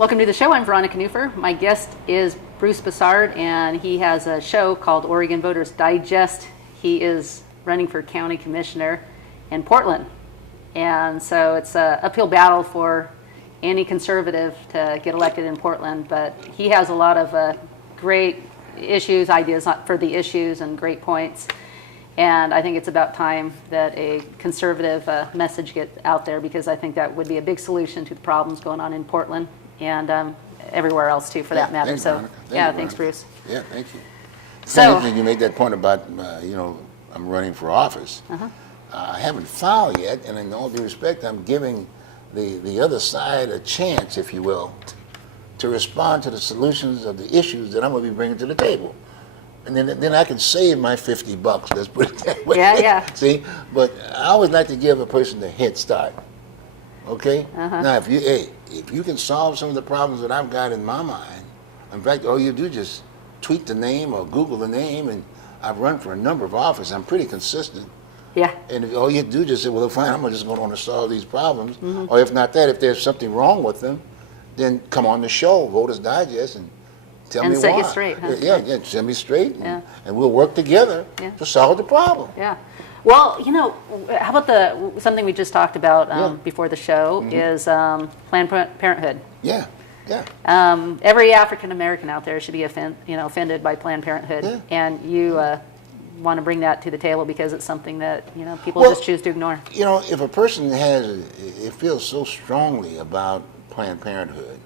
Welcome to the show. I'm Veronica Newfer. My guest is Bruce Broussard, and he has a show called Oregon Voters Digest. He is running for county commissioner in Portland, and so it's an uphill battle for any conservative to get elected in Portland, but he has a lot of great issues, ideas for the issues, and great points. And I think it's about time that a conservative message get out there, because I think that would be a big solution to the problems going on in Portland and everywhere else too, for that matter. Thanks, so, thanks, Bruce. Yeah, thank you. So, you made that point about, I'm running for office. I haven't filed yet, and in all due respect, I'm giving the other side a chance, if you will, to respond to the solutions of the issues that I'm going to be bringing to the table. And then I can save my $50, let's put it that way. Yeah. See, but I always like to give a person a head start. Okay? Now, if you can solve some of the problems that I've got in my mind, in fact, all you do is just tweet the name or Google the name, and I've run for a number of offices. I'm pretty consistent. Yeah. And if all you do is just say, well, fine, I'm just going to solve these problems. Or if not that, if there's something wrong with them, then come on the show, Voters Digest, and tell me why. And set you straight, huh? Yeah, set me straight, and we'll work together to solve the problem. Yeah. Well, how about something we just talked about before the show is Planned Parenthood. Yeah. Every African American out there should be offended by Planned Parenthood, and you want to bring that to the table because it's something that people just choose to ignore. If a person feels so strongly about Planned Parenthood,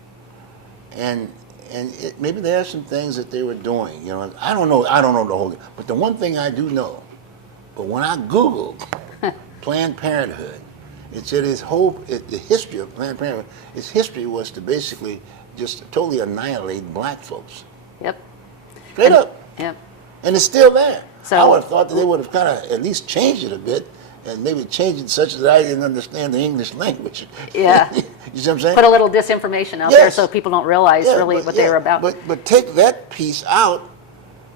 and maybe there are some things that they were doing. I don't know the whole thing, but the one thing I do know. But when I Googled Planned Parenthood, it said the history of Planned Parenthood, its history was to basically just totally annihilate black folks. Yep. Straight up. Yep. And it's still there. So, I would have thought that they would have kind of at least changed it a bit, and maybe changed it such that I didn't understand the English language. Yeah. You see what I'm saying? Put a little disinformation out there so people don't realize really what they were about. But take that piece out,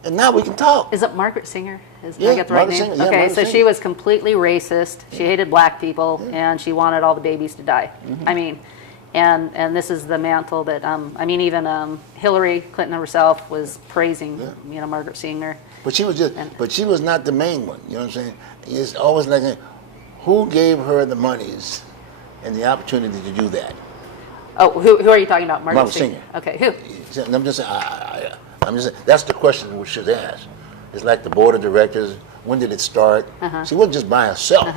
and now we can talk. Is it Margaret Singer? I Yeah, got the right name? Singer. Yeah, okay, Margaret so Singer. she was completely racist. She hated black people, and she wanted all the babies to die. I mean, and this is the mantle that, even Hillary Clinton herself was praising, Margaret Singer. But she was not the main one. You know what I'm saying? It's always like, who gave her the monies and the opportunity to do that? Oh, who are you talking about? Margaret Singer. Okay, who? I'm just saying, that's the question we should ask. It's like the board of directors. When did it start? She wasn't just by herself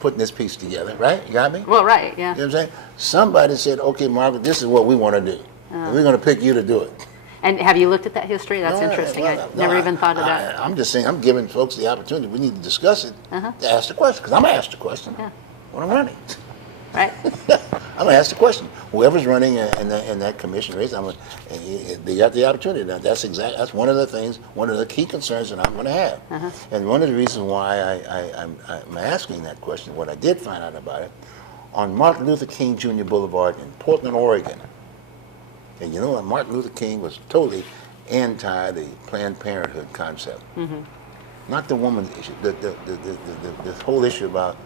putting this piece together, right? You got me? Well, right, yeah. You know what I'm saying? Somebody said, okay, Margaret, this is what we want to do. And we're going to pick you to do it. And have you looked at that history? That's interesting. I never even thought of that. I'm just saying, I'm giving folks the opportunity. We need to discuss it, to ask the question, because I'm going to ask the question when I'm running. Right. I'm going to ask the question. Whoever's running in that commission race, they got the opportunity. Now, that's one of the things, one of the key concerns that I'm going to have. And one of the reasons why I'm asking that question, what I did find out about it, on Martin Luther King Jr. Boulevard in Portland, Oregon. And Martin Luther King was totally anti the Planned Parenthood concept. Not the woman's issue, the whole issue about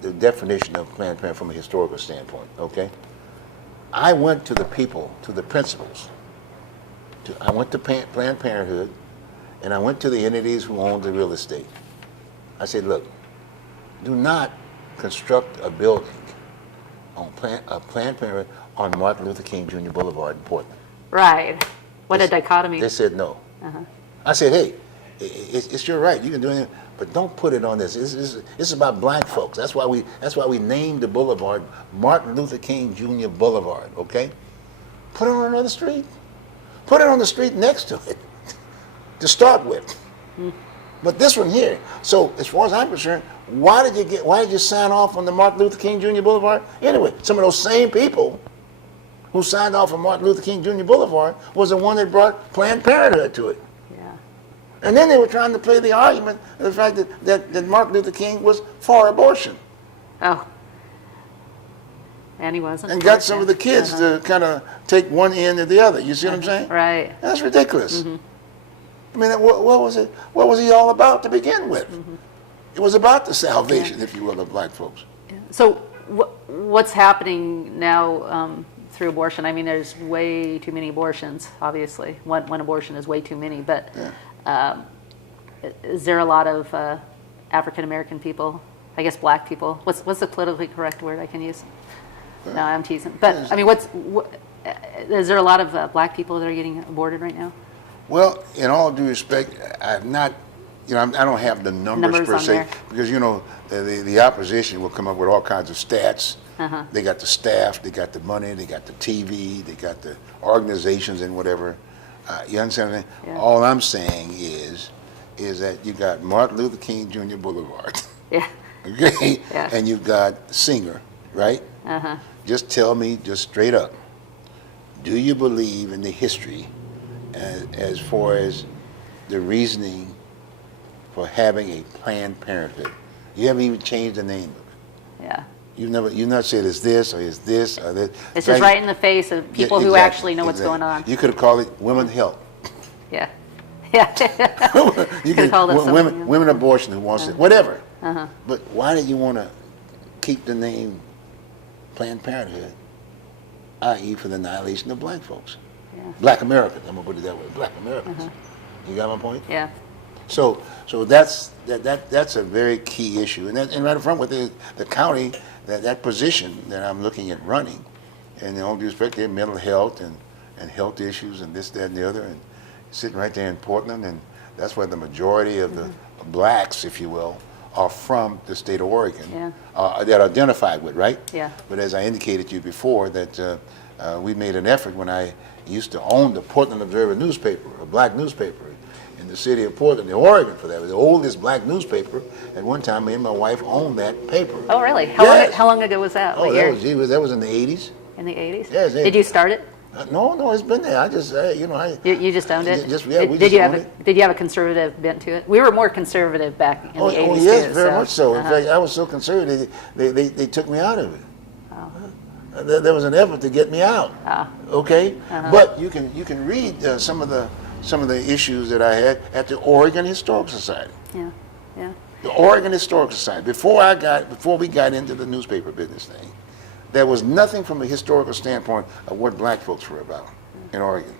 the definition of Planned Parenthood from a historical standpoint, okay? I went to the people, to the principals. I went to Planned Parenthood, and I went to the entities who owned the real estate. I said, look, do not construct a building on Planned Parenthood on Martin Luther King Jr. Boulevard in Portland. Right. What a dichotomy. They said no. I said, hey, it's your right. You can do anything, but don't put it on this. It's about black folks. That's why we named the boulevard Martin Luther King Jr. Boulevard. Okay, put it on another street. Put it on the street next to it to start with. But this one here. So as far as I'm concerned, why did you sign off on the Martin Luther King Jr. Boulevard? Anyway, some of those same people who signed off on Martin Luther King Jr. Boulevard was the one that brought Planned Parenthood to it. And then they were trying to play the argument of the fact that Martin Luther King was for abortion. Oh. And he wasn't. And got some of the kids to kind of take one end or the other. You see what I'm saying? Right. That's ridiculous. I mean, what was it? What was he all about to begin with? It was about the salvation, if you will, of black folks. So what's happening now through abortion. I mean, there's way too many abortions, obviously. One abortion is way too many, but is there a lot of African American people, I guess black people? What's the politically correct word I can use? No, I'm teasing. But I mean, is there a lot of black people that are getting aborted right now? Well, in all due respect, I'm not, I don't have the numbers per se, because, the opposition will come up with all kinds of stats. They got the staff, they got the money, they got the TV, they got the organizations and whatever. You understand what I'm saying? Yeah. All I'm saying is that you got Martin Luther King Jr. Boulevard. Yeah. Okay? Yeah. And you've got Singer, right? Just tell me, just straight up, do you believe in the history as far as the reasoning for having a Planned Parenthood? You haven't even changed the name of it. Yeah. You've not said it's this or it's this or this. It's just right in the face of people who actually know what's going on. You could have called it Women's Health. Yeah. Yeah. You could have called it women abortion who wants it, whatever. But why did you want to keep the name Planned Parenthood, i.e. for the annihilation of black folks? Yeah. Black Americans, I'm going to put it that way, black Americans. You got my point? Yeah. So that's a very key issue, and right in front with the county, that position that I'm looking at running, and in all due respect, their mental health and health issues and this, that, and the other, and sitting right there in Portland, and that's where the majority of the blacks, if you will, are from the state of Oregon, that are identified with, right? Yeah. But as I indicated to you before, that we made an effort when I used to own the Portland Observer newspaper, a black newspaper, in the city of Portland, Oregon, for that. It was the oldest black newspaper. At one time, me and my wife owned that paper. Oh, really? How long ago was that? Oh, that was in the 80s. In the 80s? Yes. Did you start it? No, it's been there. I just, You just owned it? Did you have a conservative bent to it? We were more conservative back in the 80s, Oh, yes, too, very much so. In fact, I was so conservative, they took me out of it. Oh. There was an effort to get me out. Okay? But you can read some of the issues that I had at the Oregon Historical Society. Yeah. The Oregon Historical Society. Before we got into the newspaper business thing, there was nothing from a historical standpoint of what black folks were about in Oregon.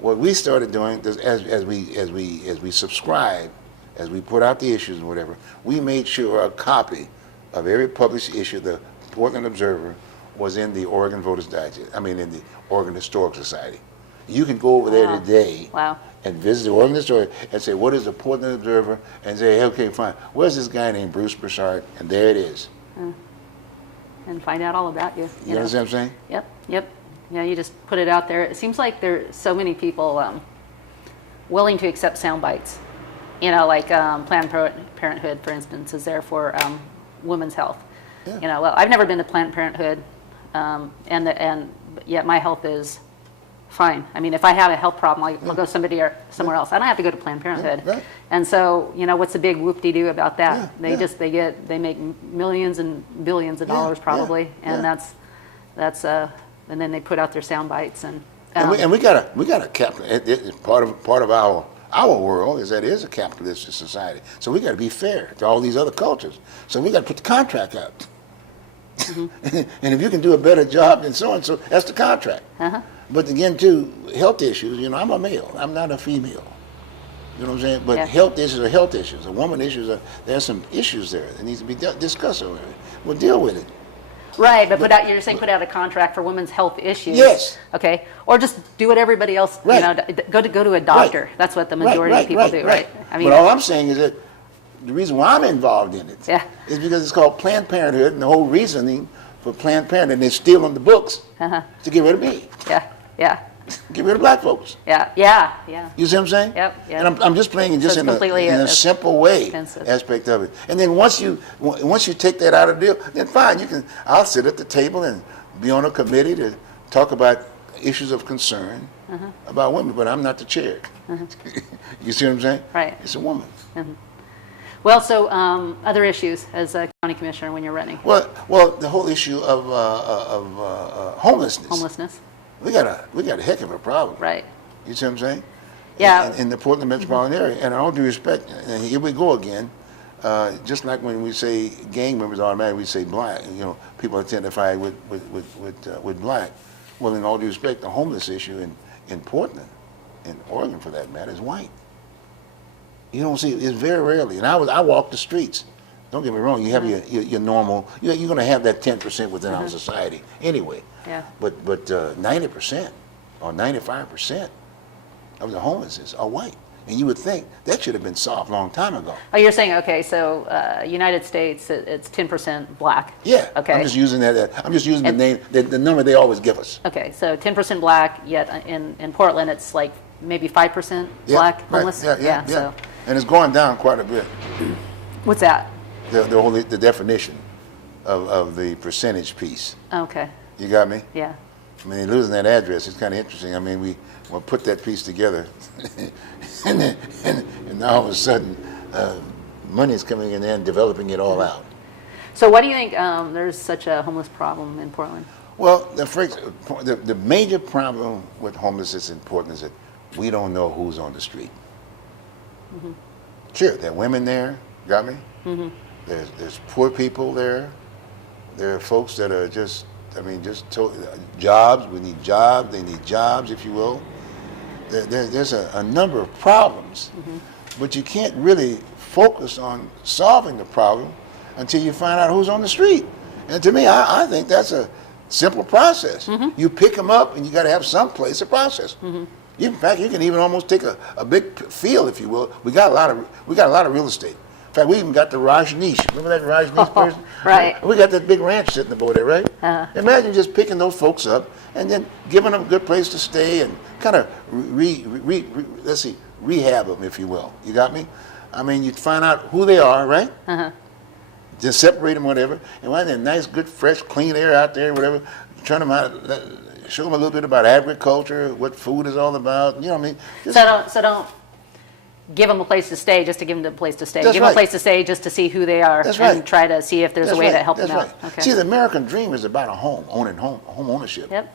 What we started doing is, as we subscribed, as we put out the issues and whatever, we made sure a copy of every published issue, the Portland Observer, was in the Oregon Voters Digest. I mean, in the Oregon Historical Society. You can go over there today and visit the Oregon Historical and say, what is the Portland Observer? And say, okay, fine. Where's this guy named Bruce Broussard? And there it is. And find out all about you. You understand what I'm saying? Yep. Yeah, you just put it out there. It seems like there's so many people willing to accept sound bites. Like Planned Parenthood, for instance, is there for women's health. Yeah. Well, I've never been to Planned Parenthood, and yet my health is fine. I mean, if I have a health problem, I'll go somewhere else. I don't have to go to Planned Parenthood. Yeah, right. And so, what's the big whoop-de-doo about that? They make millions and billions of dollars probably, and that's and then they put out their sound bites and we got a capitalist. Part of our world is that it is a capitalistic society. So we got to be fair to all these other cultures. So we got to put the contract out. And if you can do a better job than so and so, that's the contract. But again, too, health issues. I'm a male. I'm not a female. You know what I'm saying? But health issues are health issues. A woman issues there's some issues there that needs to be discussed. We'll deal with it. Right, but you're saying put out a contract for women's health issues. Yes. Okay. Or just do what everybody else. Right. Go to a doctor. Right. That's what the majority of people do. Right. I mean, but all I'm saying is that the reason why I'm involved in it is because it's called Planned Parenthood, and the whole reasoning for Planned Parenthood, and they're stealing the books to get rid of me. Yeah. Get rid of black folks. Yeah. You see what I'm saying? Yep. And I'm just playing it just in a simple way aspect of it. And then once you take that out of the deal, then fine, I'll sit at the table and be on a committee to talk about issues of concern about women, but I'm not the chair. You see what I'm saying? Right. It's a woman. Well, so other issues as a county commissioner when you're running? Well, the whole issue of homelessness. Homelessness. We got a heck of a problem. Right. You see what I'm saying? Yeah. In the Portland metropolitan area, and in all due respect, and here we go again. Just like when we say gang members, automatically we say black. People identify with black. Well, in all due respect, the homeless issue in Portland, in Oregon for that matter, is white. You don't see it's very rarely. And I walk the streets. Don't get me wrong. You have your normal. You're going to have that 10% within our society anyway. Yeah. But 90% or 95% of the homeless are white. And you would think that should have been solved a long time ago. Oh, you're saying, okay, so United States, it's 10% black. Yeah. Okay. I'm just using that. I'm just using the name, the number they always give us. Okay, so 10% black, yet in Portland, it's like maybe 5% black homeless. Right. Yeah. So. And it's going down quite a bit. What's that? The definition of the percentage piece. Okay. You got me? Yeah. I mean, losing that address is kind of interesting. I mean, we'll put that piece together, and now all of a sudden, money's coming in there and developing it all out. So why do you think there's such a homeless problem in Portland? Well, the major problem with homelessness in Portland is that we don't know who's on the street. Mm-hmm. Sure, there are women there, got me? Mm-hmm. There's poor people there. There are folks that are jobs. We need jobs. They need jobs, if you will. There's a number of problems, but you can't really focus on solving the problem until you find out who's on the street. And to me, I think that's a simple process. Mm-hmm. You pick them up, and you got to have some place to process. Mm-hmm. In fact, you can even almost take a big field, if you will. We got a lot of real estate. In fact, we even got the Rajneesh. Remember that Rajneesh person? Right. We got that big ranch sitting over there, right? Uh-huh. Imagine just picking those folks up and then giving them a good place to stay and kind of rehab them, if you will. You got me? I mean, you find out who they are, right? Uh-huh. Just separate them, whatever, and find that nice, good, fresh, clean air out there, whatever. Turn them out, show them a little bit about agriculture, what food is all about. You know what I mean? So don't give them a place to stay just to give them a place to stay. That's give right. them a place to stay just to see who they are. That's and right. try to see if there's a way to help them out. Right. Okay. See, the American dream is about home ownership. Yep.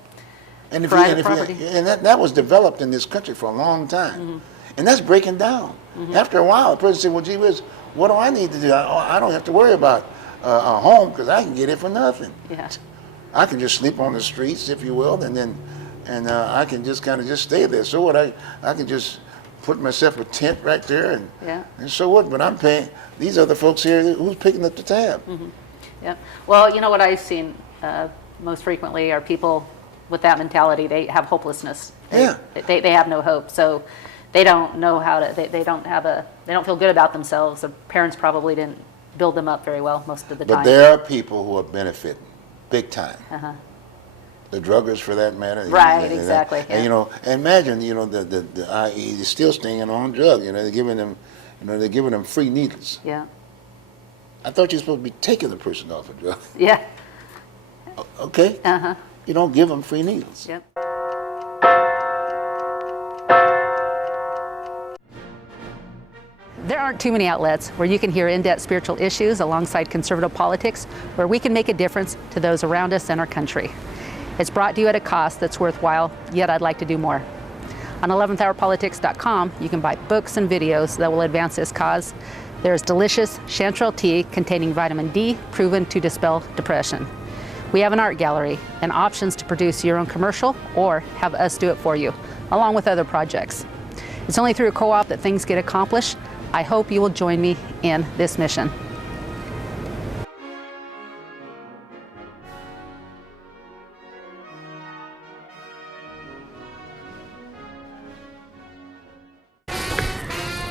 And property. And that was developed in this country for a long time. Mm-hmm. And that's breaking down. Mm-hmm. After a while, the person said, well, gee whiz, what do I need to do? I don't have to worry about a home because I can get it for nothing. Yeah. I can just sleep on the streets, if you will, and I can just kind of just stay there. So what? I can just put myself a tent right there, and so what? But I'm paying these other folks here. Who's picking up the tab? Mm-hmm. Yeah. Well, you know what I've seen most frequently are people with that mentality. They have hopelessness. They have no hope. So they don't know how to. They don't feel good about themselves. Their parents probably didn't build them up very well most of the time. But there are people who are benefiting big time. Uh-huh. The druggers, for that matter. Right, exactly. And imagine, they're still staying on drugs. They're giving them free needles. Yeah. I thought you were supposed to be taking the person off a drug. Yeah. Okay. Uh-huh. You don't give them free needles. Yep. There aren't too many outlets where you can hear in-depth spiritual issues alongside conservative politics, where we can make a difference to those around us and our country. It's brought to you at a cost that's worthwhile, yet I'd like to do more. On 11thhourpolitics.com, you can buy books and videos that will advance this cause. There's delicious chanterelle tea containing vitamin D, proven to dispel depression. We have an art gallery and options to produce your own commercial or have us do it for you, along with other projects. It's only through a co-op that things get accomplished. I hope you will join me in this mission.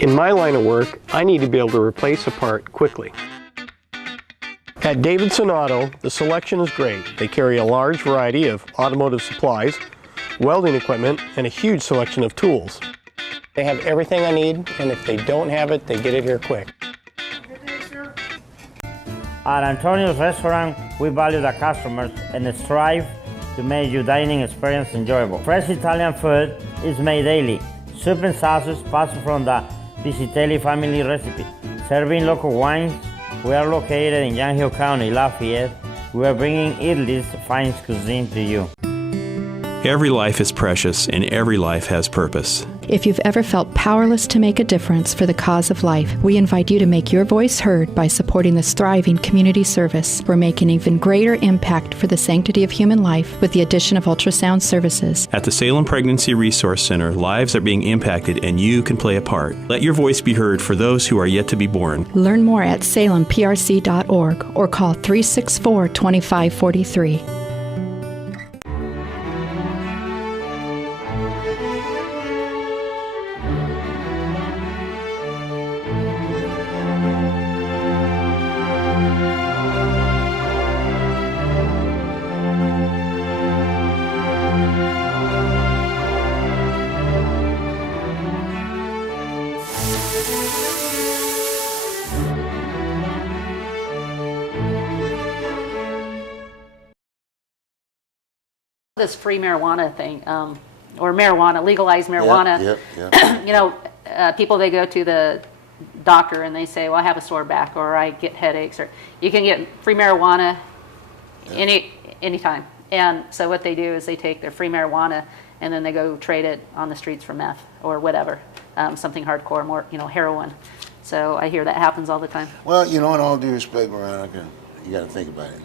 In my line of work, I need to be able to replace a part quickly. At Davidson Auto, the selection is great. They carry a large variety of automotive supplies, welding equipment, and a huge selection of tools. They have everything I need, and if they don't have it, they get it here quick. At Antonio's Restaurant, we value the customers and strive to make your dining experience enjoyable. Fresh Italian food is made daily. Soup and sauces passed from the Piscitelli family recipe. Serving local wines, we are located in Young Hill County, Lafayette. We are bringing Italy's finest cuisine to you. Every life is precious and every life has purpose. If you've ever felt powerless to make a difference for the cause of life, we invite you to make your voice heard by supporting this thriving community service. We're making an even greater impact for the sanctity of human life with the addition of ultrasound services. At the Salem Pregnancy Resource Center, lives are being impacted and you can play a part. Let your voice be heard for those who are yet to be born. Learn more at salemprc.org or call 364-2543. This free marijuana thing, or marijuana, legalized marijuana. Yep. You know, people, they go to the doctor and they say, well, I have a sore back or I get headaches, or you can get free marijuana anytime. And so what they do is they take their free marijuana and then they go trade it on the streets for meth or whatever, something hardcore, more, heroin. So I hear that happens all the time. Well, in all due respect, Veronica, you got to think about it.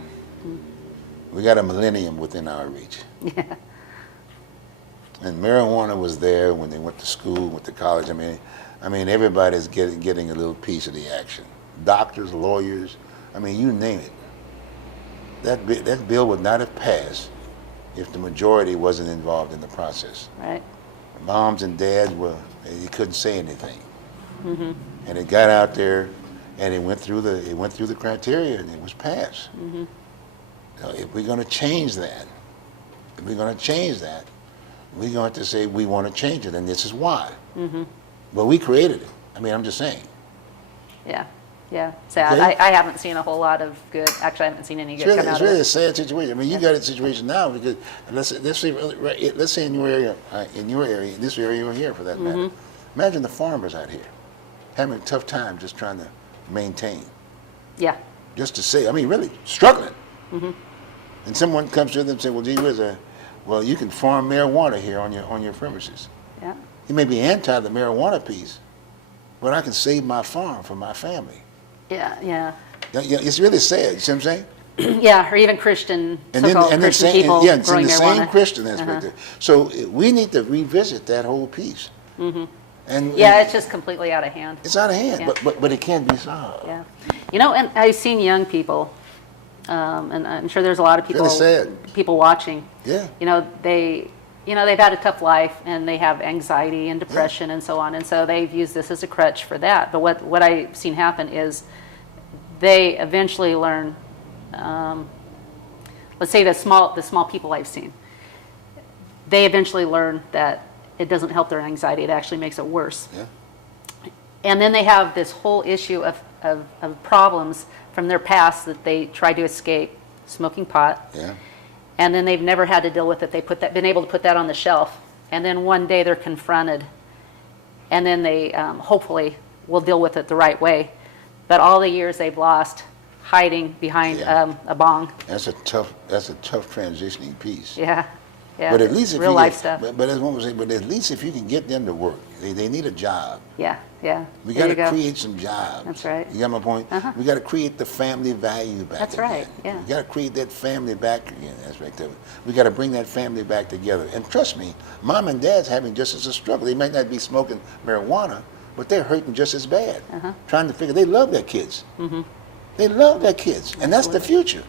We got a millennium within our reach. Yeah. And marijuana was there when they went to school, went to college. I mean, everybody's getting a little piece of the action. Doctors, lawyers, you name it. That bill would not have passed if the majority wasn't involved in the process. Right. Moms and dads you couldn't say anything. Mm-hmm. And it got out there, and it went through the criteria, and it was passed. Mm-hmm. If we're going to change that, we're going to say we want to change it, and this is why. Mm-hmm. But we created it. I'm just saying. Yeah, sad. Okay? I haven't seen a whole lot of good. Actually, I haven't seen any good come out It's of really it. a sad situation. You got a situation now because let's say in your area, this area over here for that matter. Mm-hmm. Imagine the farmers out here having a tough time just trying to maintain. Yeah. Just to say, really struggling. Mm-hmm. And someone comes to them and says, well, gee whiz, you can farm marijuana here on your premises. Yeah. You may be anti the marijuana piece, but I can save my farm for my family. Yeah. It's really sad, you see what I'm saying? Yeah, or even Christian, And so-called then Christian people it's in growing the marijuana. same Christian aspect. Uh-huh. So we need to revisit that whole piece. Mm-hmm. And it's just completely out of hand. It's out of hand, Yeah. but it can be solved. Yeah. And I've seen young people, and I'm sure there's a lot of people Really sad. people watching. Yeah. They've had a tough life and they have anxiety and depression and so on, and so they've used this as a crutch for that. But what I've seen happen is they eventually learn. Let's say the small people I've seen, they eventually learn that it doesn't help their anxiety; it actually makes it worse. Yeah. And then they have this whole issue of problems from their past that they tried to escape, smoking pot. Yeah. And then they've never had to deal with it. Been able to put that on the shelf. And then one day they're confronted, and then they hopefully will deal with it the right way. But all the years they've lost hiding behind a bong. That's a tough transitioning piece. Yeah. But at least if real life stuff. But as one was saying, but at least if you can get them to work, they need a job. Yeah. We There got you to go. create some jobs. That's right. You got my point? Uh-huh. We got to create the family value back. That's again. right, yeah. We got to create that family back again aspect of it. We got to bring that family back together. And trust me, mom and dad's having just as a struggle. They might not be smoking marijuana, but they're hurting just as bad. Uh-huh. Trying to figure, they love their kids. Mm-hmm. They love their kids, and that's the future.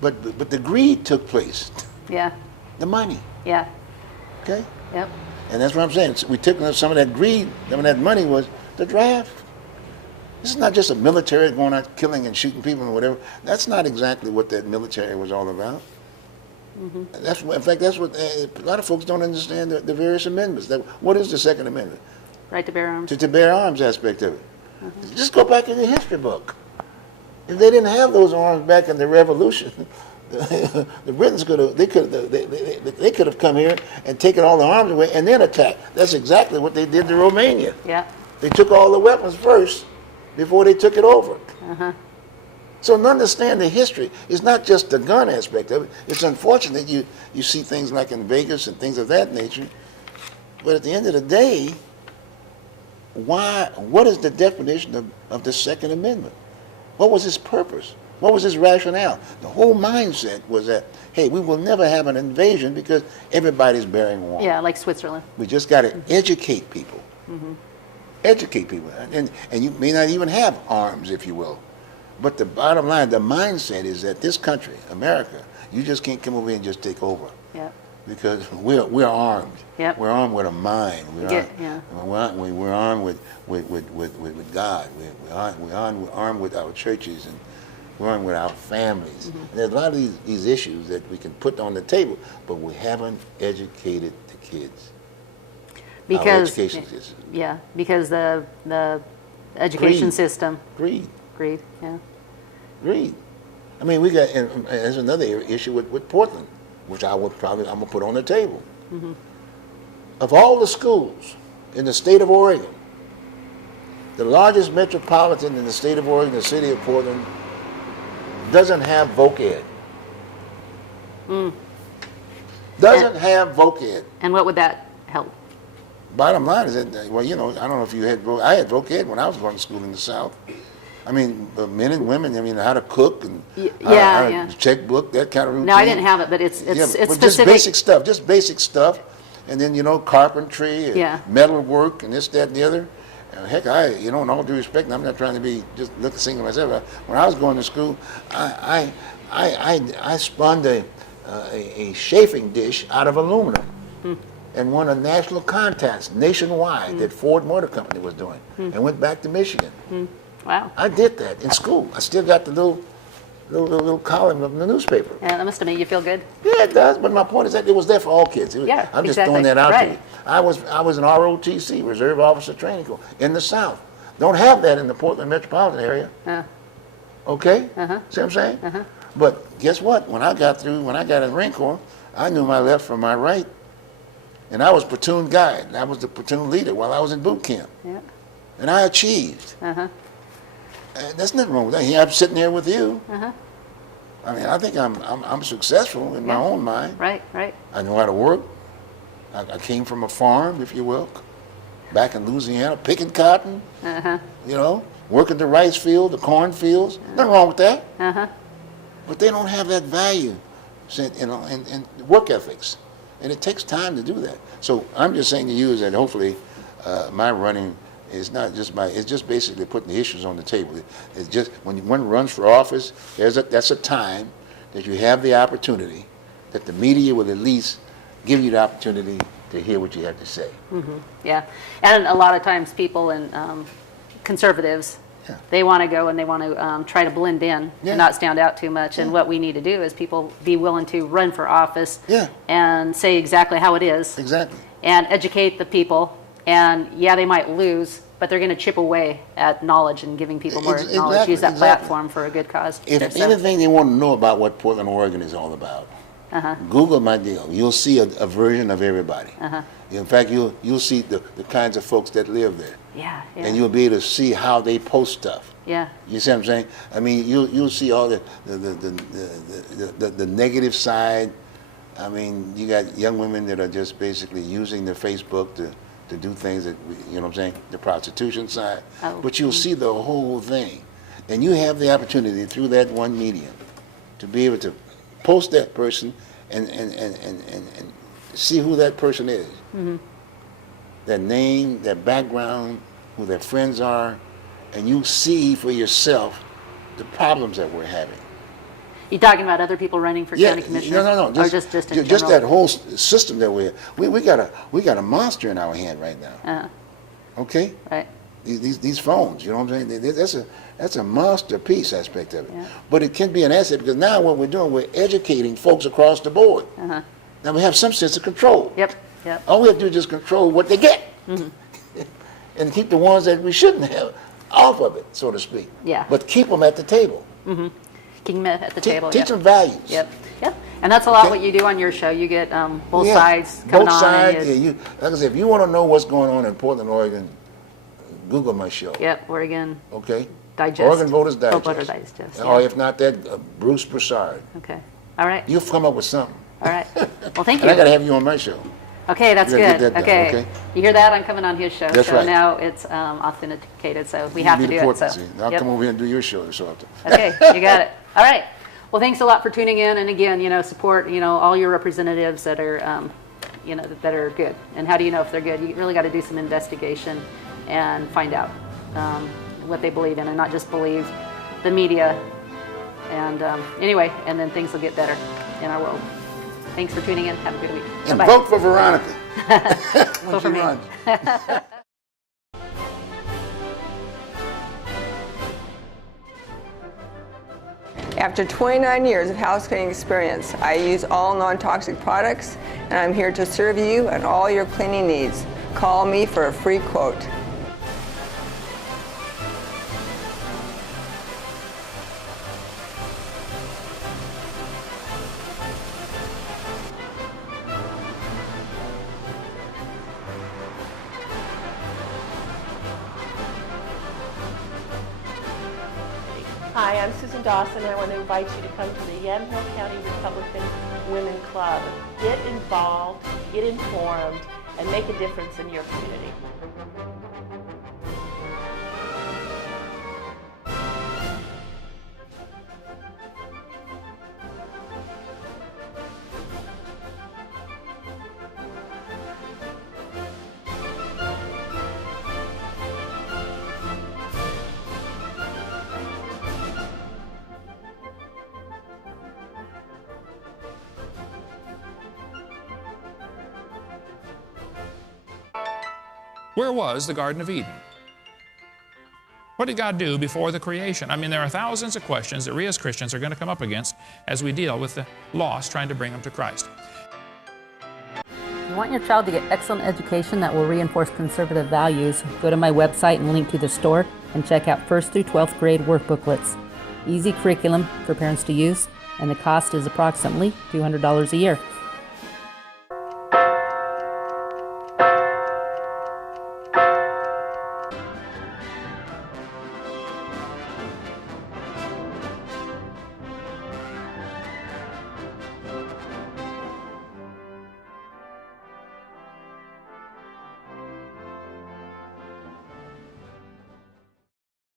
But the greed took place. Yeah. The money. Yeah. Okay. Yep. And that's what I'm saying. So we took some of that greed, some of that money was the draft. This is not just a military going out killing and shooting people or whatever. That's not exactly what that military was all about. Mm-hmm. In fact, that's what a lot of folks don't understand the various amendments. What is the Second Amendment? Right to bear arms. To bear arms aspect of it. Mm-hmm. Just go back in the history book. If they didn't have those arms back in the Revolution, the Britons could have come here and taken all the arms away and then attacked. That's exactly what they did to Romania. Yeah. They took all the weapons first before they took it over. Uh-huh. So to understand the history, it's not just the gun aspect of it. It's unfortunate you see things like in Vegas and things of that nature. But at the end of the day, what is the definition of the Second Amendment? What was its purpose? What was its rationale? The whole mindset was that, hey, we will never have an invasion because everybody's bearing arms. Yeah, like Switzerland. We just got to educate people. Educate people. And you may not even have arms, if you will. But the bottom line, the mindset is that this country, America, you just can't come over here and just take over. Yeah. Because we're armed. Yep. We're armed with a mind. We're armed with God. We're armed with our churches, and we're armed with our families. And there's a lot of these issues that we can put on the table, but we haven't educated the kids. Our education system. Yeah, because the education Greed. system. Greed. Yeah. Greed. I mean, we got, and there's another issue with Portland, which I'm gonna put on the table. Of all the schools in the state of Oregon, the largest metropolitan in the state of Oregon, the city of Portland, doesn't have voc ed. Doesn't have voc ed. And what would that help? Bottom line is that, well, you know, I don't know if you had I had voc ed when I was going to school in the South. I mean, men and women, I mean, how to cook and how to checkbook, that kind of routine. No, I didn't have it, but it's specific. Just basic stuff. And then, you know, carpentry and metal work and this, that, and the other. Heck, in all due respect, and I'm not trying to be just look single myself. When I was going to school, I spun a chafing dish out of aluminum and won a national contest nationwide that Ford Motor Company was doing, and went back to Michigan. Wow. I did that in school. I still got the little column of the newspaper. Yeah, that must have made you feel good. Yeah, it does. But my point is that it was there for all kids. I'm just throwing that out to you. I was in ROTC, Reserve Officer Training Corps, in the South. Don't have that in the Portland metropolitan area. Okay? See what I'm saying? But guess what? When I got in the Marine Corps, I knew my left from my right. And I was platoon guide. I was the platoon leader while I was in boot camp. Yeah. And I achieved. And there's nothing wrong with that. I'm sitting there with you. I mean, I think I'm successful in my own mind. Right. I know how to work. I came from a farm, if you will, back in Louisiana, picking cotton. You know, working the rice field, the corn fields. Nothing wrong with that. But they don't have that value, and work ethics, and it takes time to do that. So I'm just saying to you is that hopefully my running is not just it's just basically putting the issues on the table. It's just when one runs for office, that's a time that you have the opportunity that the media will at least give you the opportunity to hear what you have to say. Yeah, and a lot of times people and conservatives, they want to go and they want to try to blend in and not stand out too much. And what we need to do is people be willing to run for office and say exactly how it is. Exactly. And educate the people. And they might lose, but they're going to chip away at knowledge and giving people more knowledge. Use that platform for a good cause. If anything they want to know about what Portland, Oregon is all about, Google my deal. You'll see a version of everybody. In fact, you'll see the kinds of folks that live there. Yeah. And you'll be able to see how they post stuff. Yeah. You see what I'm saying? I mean, you'll see all the negative side. I mean, you got young women that are just basically using their Facebook to do things that, you know what I'm saying, the prostitution side. But you'll see the whole thing. And you have the opportunity through that one medium to be able to post that person and see who that person is. Their name, their background, who their friends are, and you see for yourself the problems that we're having. You talking about other people running for county commissioner? No. Or just in general? Just that whole system that we got a monster in our hand right now. Okay. Right. These phones, you know what I'm saying? That's a masterpiece aspect of it. But it can be an asset because now what we're doing, we're educating folks across the board. Now we have some sense of control. Yep. All we have to do is just control what they get, and keep the ones that we shouldn't have off of it, so to speak. Yeah. But keep them at the table. Keep them at the table. Teach them values. Yep. And that's a lot what you do on your show. You get both sides coming both on. Sides. Like I said, if you want to know what's going on in Portland, Oregon, Google my show. Yep. Oregon. Okay. Digest. Oregon Voters Digest. Voter Digest. Or if not that, Bruce Broussard. Okay. All right. You've come up with something. All right. Well, thank you. And I got to have you on my show. Okay, that's We gotta good. get that Okay. done, okay? You hear that? I'm coming on his show. That's so right. now it's authenticated, so we have to Be do the it. So. porpoise. I'll Yep. come over here and do your show so often. Okay, you got it. All right. Well, thanks a lot for tuning in, and again, support, all your representatives that are, that are good. And how do you know if they're good? You really got to do some investigation and find out what they believe in, and not just believe the media. And anyway, and then things will get better in our world. Thanks for tuning in. Have a good week. And Bye-bye. vote for Veronica. Vote for me. After 29 years of house cleaning experience, I use all non-toxic products, and I'm here to serve you and all your cleaning needs. Call me for a free quote. Hi, I'm Susan Dawson. I want to invite you to come to the Yamhill County Republican Women Club. Get involved, get informed, and make a difference in your community. Where was the Garden of Eden? What did God do before the creation? I mean, there are thousands of questions that we as Christians are going to come up against as we deal with the lost, trying to bring them to Christ. If you want your child to get excellent education that will reinforce conservative values, go to my website and link to the store and check out 1st through 12th grade workbooklets. Easy curriculum for parents to use, and the cost is approximately $200 a year.